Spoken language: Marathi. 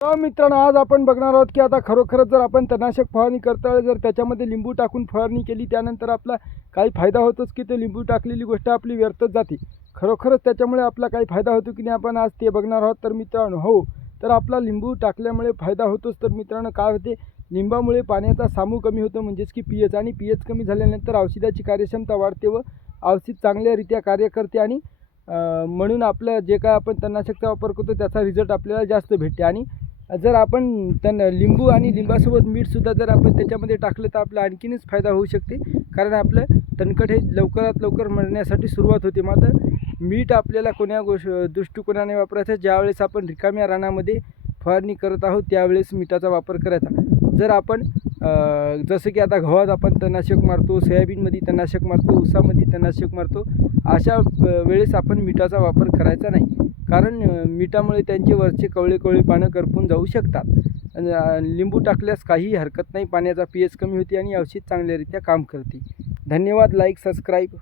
तर मित्रांनो आज आपण बघणार आहोत की आता खरोखरच जर आपण तणनाशक फवारणी करता जर त्याच्यामध्ये लिंबू टाकून फवारणी केली त्यानंतर आपला काही फायदा होतोच की ते लिंबू टाकलेली गोष्ट आपली व्यर्थच जाते. खरोखरच त्याच्यामुळे आपला काही फायदा होतो की नाही आपण आज ते बघणार आहोत. तर मित्रांनो हो तर आपला लिंबू टाकल्यामुळे फायदा होतोच. तर मित्रांनो काय होते? लिंबामुळे पाण्याचा सामू कमी होतो म्हणजेच की पी एच आणि पी एच कमी झाल्यानंतर औषधाची कार्यक्षमता वाढते व औषध चांगल्यारीत्या कार्य करते आणि म्हणून आपलं जे काय आपण तणनाशकचा वापर करतो त्याचा रिझल्ट आपल्याला जास्त भेटते. आणि जर आपण त्यांना लिंबू आणि लिंबासोबत मीठसुद्धा जर आपण त्याच्यामध्ये टाकलं तर आपला आणखीनच फायदा होऊ शकते. कारण आपलं तणकट हे लवकरात लवकर मरण्यासाठी सुरुवात होते. मात्र मीठ आपल्याला कोण्या गोष दृष्टिकोनाने वापरायचं ज्यावेळेस आपण रिकाम्या रानामध्ये फवारणी करत आहोत त्यावेळेस मिठाचा वापर करायचा. जर आपण जसं की आता गव्हात आपण तणनाशक मारतो सोयाबीनमध्ये तणनाशक मारतो ऊसामध्ये तणनाशक मारतो अशा वेळेस आपण मिठाचा वापर करायचा नाही. कारण मिठामुळे त्यांचे वरचे कवळे कवळे पानं करपून जाऊ शकतात. लिंबू टाकल्यास काहीही हरकत नाही पाण्याचा पी एच कमी होते आणि औषध चांगल्यारीत्या काम करते. धन्यवाद लाईक सबस्क्राईब